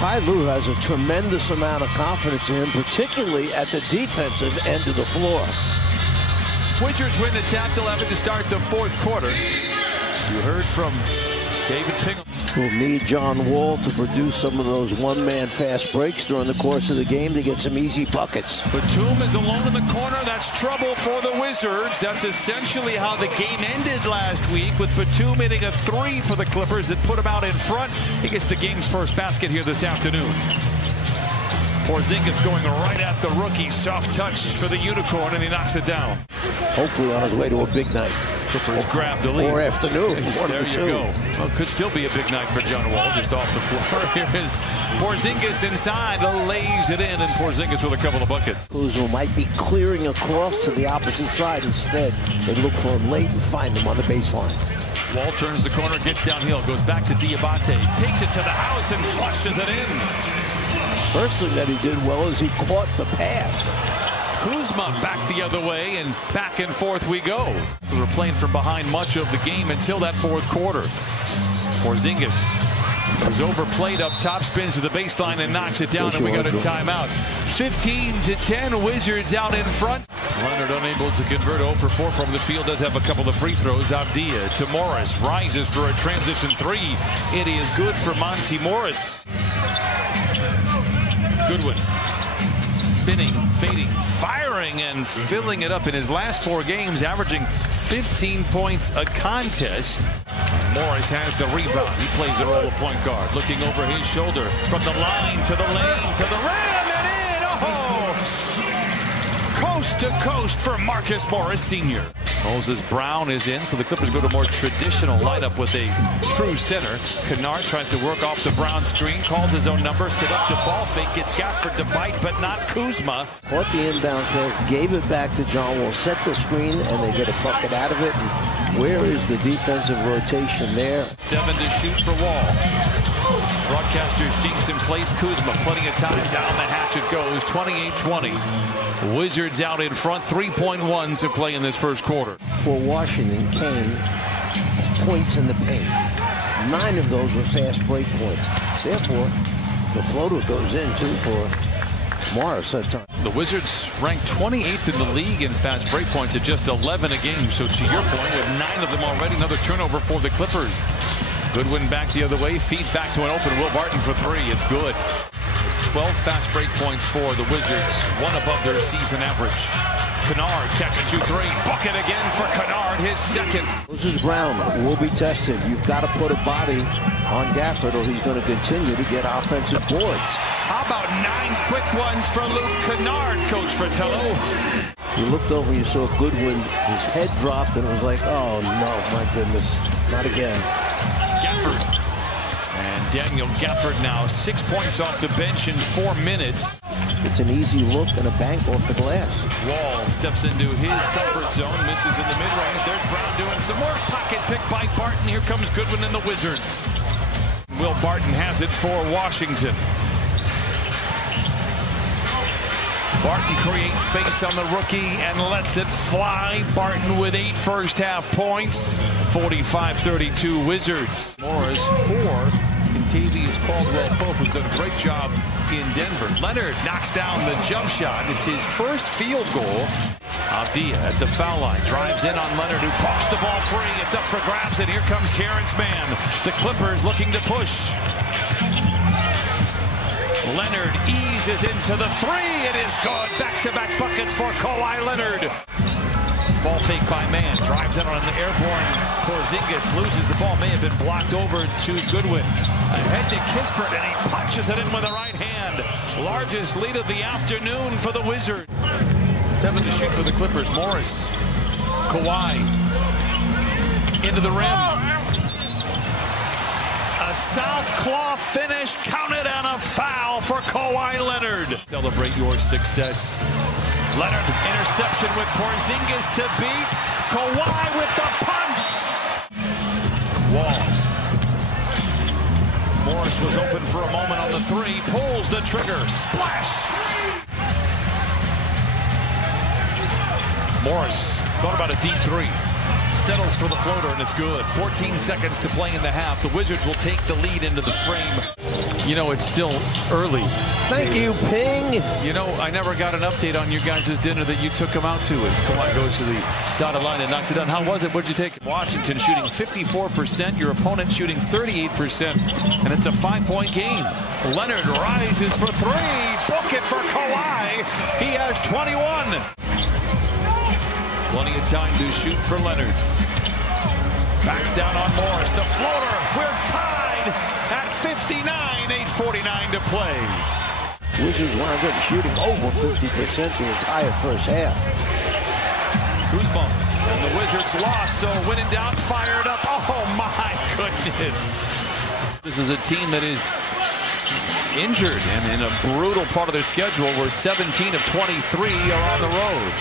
Ty Lue has a tremendous amount of confidence in him, particularly at the defensive end of the floor. Wizards win the tapped 11 to start the fourth quarter. You heard from David Pingle. We'll need John Wall to produce some of those one-man fast breaks during the course of the game to get some easy buckets. Batum is alone in the corner. That's trouble for the Wizards. That's essentially how the game ended last week, with Batum hitting a three for the Clippers that put him out in front. He gets the game's first basket here this afternoon. Porzingis going right at the rookie. Soft touch for the Unicorn, and he knocks it down. Hopefully on his way to a big night. Clippers grab the lead. Or afternoon. There you go. Well, could still be a big night for John Wall, just off the floor. Here is Porzingis inside, lays it in, and Porzingis with a couple of buckets. Kuzma might be clearing across to the opposite side. Instead, they look for him late and find him on the baseline. Wall turns the corner, gets downhill, goes back to Diabate, takes it to the house and flushes it in. First thing that he did well is he caught the pass. Kuzma back the other way, and back and forth we go. We were playing from behind much of the game until that fourth quarter. Porzingis was overplayed up top, spins to the baseline and knocks it down, and we got a timeout. 15-10, Wizards out in front. Leonard unable to convert. 0 for 4 from the field. Does have a couple of free throws. Avdia to Morris. Rises for a transition three. It is good for Monty Morris. Goodwin spinning, fading, firing, and filling it up in his last 4 games, averaging 15 points a contest. Morris has the rebound. He plays the role of point guard, looking over his shoulder from the line to the lane to the rim and in. Oh! Coast to coast for Marcus Morris Sr. Moses Brown is in, so the Clippers go to a more traditional lineup with a true center. Kennard tries to work off the Brown screen, calls his own number, set up the ball fake, gets Gafford to bite, but not Kuzma. Caught the inbound pass, gave it back to John Wall, set the screen, and they get a bucket out of it. And where is the defensive rotation there? 7 to shoot for Wall. Broadcasters jinx in place. Kuzma plenty of time. Down the hatch it goes. 28-20. Wizards out in front. 3.1 to play in this first quarter. For Washington came points in the paint. 9 of those were fast break points. Therefore, the floater goes in too for Morris that time. The Wizards ranked 28th in the league in fast break points at just 11 a game. So to your point, with 9 of them already, another turnover for the Clippers. Goodwin back the other way, feeds back to an open Will Barton for 3. It's good. 12 fast break points for the Wizards, 1 above their season average. Kennard catches 2-3. Bucket again for Kennard, his second. Moses Brown will be tested. You've got to put a body on Gafford or he's going to continue to get offensive boards. How about 9 quick ones for Luke Kennard, Coach Fratello? You looked over, you saw Goodwin, his head dropped, and it was like, oh no, my goodness, not again. Gafford. And Daniel Gafford now 6 points off the bench in 4 minutes. It's an easy look and a bank off the glass. Wall steps into his comfort zone, misses in the mid-range. There's Brown doing some more pocket pick by Barton. Here comes Goodwin and the Wizards. Will Barton has it for Washington. Barton creates space on the rookie and lets it fly. Barton with 8 first half points. 45-32 Wizards. Morris 4. Contavious Caldwell-Pope, who's done a great job in Denver. Leonard knocks down the jump shot. It's his first field goal. Avdia at the foul line. Drives in on Leonard, who pops the ball free. It's up for grabs, and here comes Terrence Mann. The Clippers looking to push. Leonard eases into the 3. It is good. Back-to-back buckets for Kawhi Leonard. Ball fake by Mann. Drives in on the airborne. Porzingis loses the ball. May have been blocked over to Goodwin. Ahead to Kispert, and he punches it in with the right hand. Largest lead of the afternoon for the Wizards. 7 to shoot for the Clippers. Morris. Kawhi. Into the rim. A South Claw finish, counted, and a foul for Kawhi Leonard. Celebrate your success. Leonard, interception with Porzingis to beat. Kawhi with the punch. Wall. Morris was open for a moment on the 3. Pulls the trigger. Splash. Morris thought about a deep 3. Settles for the floater, and it's good. 14 seconds to play in the half. The Wizards will take the lead into the frame. You know, it's still early. Thank you, Ping. You know, I never got an update on your guys' dinner that you took him out to as Kawhi goes to the dotted line and knocks it down. How was it? What'd you take? Washington shooting 54%, your opponent shooting 38%, and it's a 5-point game. Leonard rises for three. Book it for Kawhi. He has 21. Plenty of time to shoot for Leonard. Backs down on Morris. The floater. We're tied at 59. 8:49 to play. Wizards wound up shooting over 50% the entire first half. Kuzma and the Wizards lost, so winning down, fired up. Oh my goodness. This is a team that is injured and in a brutal part of their schedule where 17 of 23 are on the road.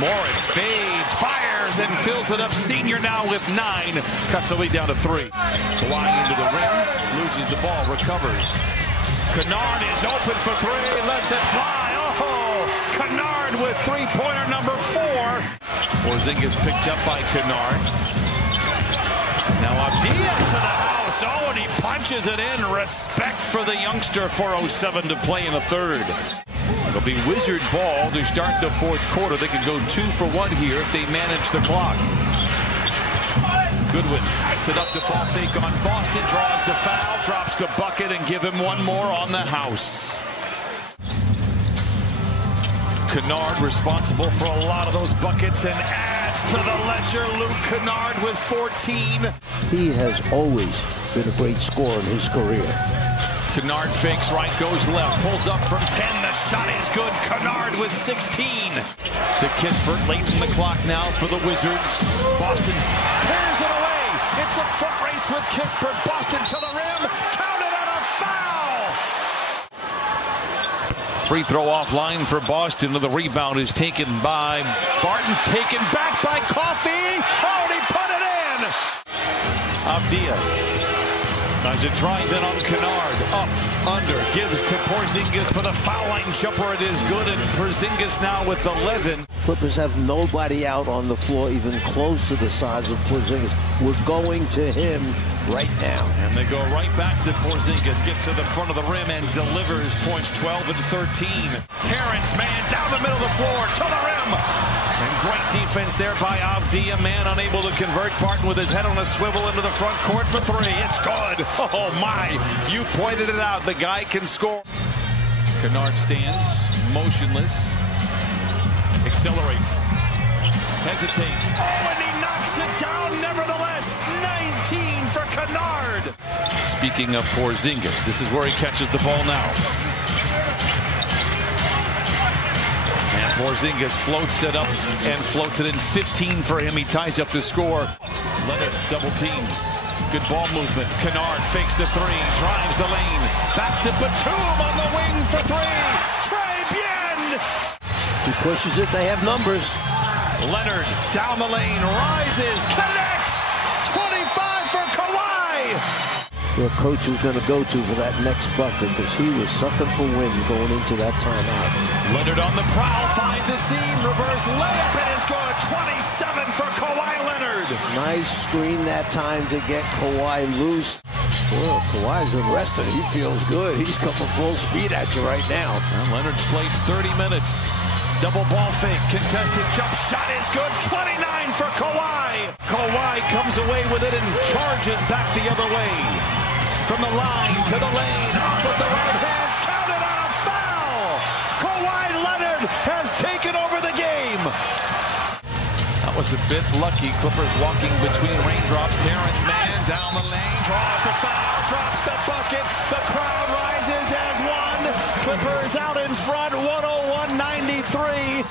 Morris fades, fires, and fills it up. Senior now with 9. Cuts the lead down to 3. Kawhi into the rim, loses the ball, recovers. Kennard is open for 3, lets it fly. Oh, Kennard with three-pointer number 4. Porzingis picked up by Kennard. Now Avdija to the house. Oh, and he punches it in. Respect for the youngster. 4:07 to play in the third. It'll be Wizard ball to start the fourth quarter. They could go 2 for 1 here if they manage the clock. Goodwin backs it up to ball fake on Boston. Draws the foul, drops the bucket, and give him one more on the house. Kennard responsible for a lot of those buckets and adds to the ledger. Luke Kennard with 14. He has always been a great scorer in his career. Kennard fakes right, goes left, pulls up from 10. The shot is good. Kennard with 16. To Kispert, late in the clock now for the Wizards. Boston tears it away. It's a foot race with Kispert. Boston to the rim. Counted on a foul. Free throw offline for Boston. The rebound is taken by Barton. Taken back by Coffey. Oh, and he put it in. Avdija. As it drives in on Kennard. Up, under, gives to Porzingis for the foul line jumper. It is good, and Porzingis now with 11. Clippers have nobody out on the floor even close to the size of Porzingis. We're going to him right now. And they go right back to Porzingis. Gets to the front of the rim and delivers. Points 12 and 13. Terrence Mann down the middle of the floor to the rim. And great defense there by Avdija. Man unable to convert. Barton with his head on a swivel into the front court for 3. It's good. Oh my, you pointed it out. The guy can score. Kennard stands motionless. Accelerates. Hesitates. Oh, and he knocks it down nevertheless. 19 for Kennard. Speaking of Porzingis, this is where he catches the ball now. And Porzingis floats it up and floats it in. 15 for him. He ties up the score. Leonard double teamed. Good ball movement. Kennard fakes the 3. Drives the lane. Back to Batum on the wing for 3. Trey Bien. He pushes it. They have numbers. Leonard down the lane. Rises. Connects. 25 for Kawhi. Their coach was going to go to for that next bucket because he was sucking for wind going into that timeout. Leonard on the prowl. Finds a seam. Reverse layup. It is good. 27 for Kawhi Leonard. Nice screen that time to get Kawhi loose. Well, Kawhi's been rested. He feels good. He's coming full speed at you right now. Well, Leonard's played 30 minutes. Double ball fake. Contested jump shot is good. 29 for Kawhi. Kawhi comes away with it and charges back the other way. From the line to the lane. Up with the right hand. Counted on a foul. Kawhi Leonard has taken over the game. That was a bit lucky. Clippers walking between raindrops. Terrence Mann down the lane. Draws the foul. Drops the bucket. The crowd rises as one. Clippers out in front. 101-93.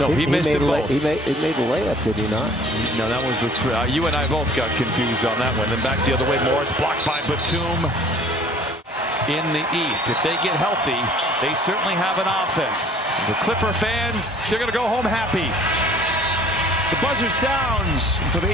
No, he missed it both. He made a layup, did he not? No, that was the... you and I both got confused on that one. Then back the other way. Morris blocked by Batum in the East. If they get healthy, they certainly have an offense. The Clipper fans, they're going to go home happy. The buzzer sounds for the